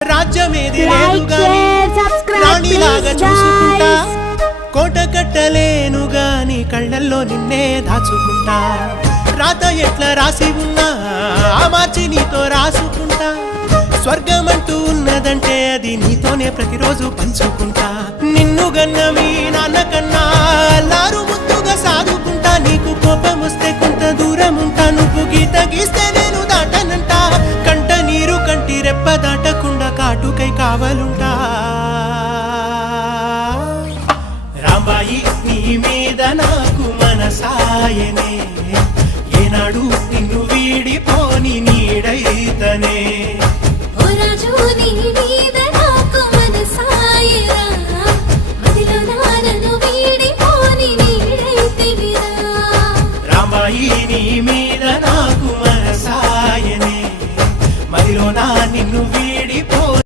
రాజ్యమేది లేదు గాని రాణిలాగా చూసుకుంటా, కోట కట్టలేను గాని కళ్ళల్లో నిన్నే దాచుకుంటా. రాత ఎట్లా రాసి ఉన్నా మార్చి నీతో రాసుకుంటా. స్వర్గమంటూ ఉన్నదంటే అది నీతోనే ప్రతిరోజు పంచుకుంటా. నిన్ను గన్న మీ నాన్న కన్నా లారు ముద్దుగా సాదుకుంటా. నీకు కోపం వస్తే కొంత దూరం ఉంటా, నువ్వు గీత గీస్తే నేను దాటనంట. కంట నీరు కంటి రెప్ప దాటకుండా కాటుకై కావలుంటా. రాంబాయి నీ మీద నాకు మనసాయనే, ఏనాడు నిన్ను వీడిపోని నీడైతనే. ఓ రాజు నీ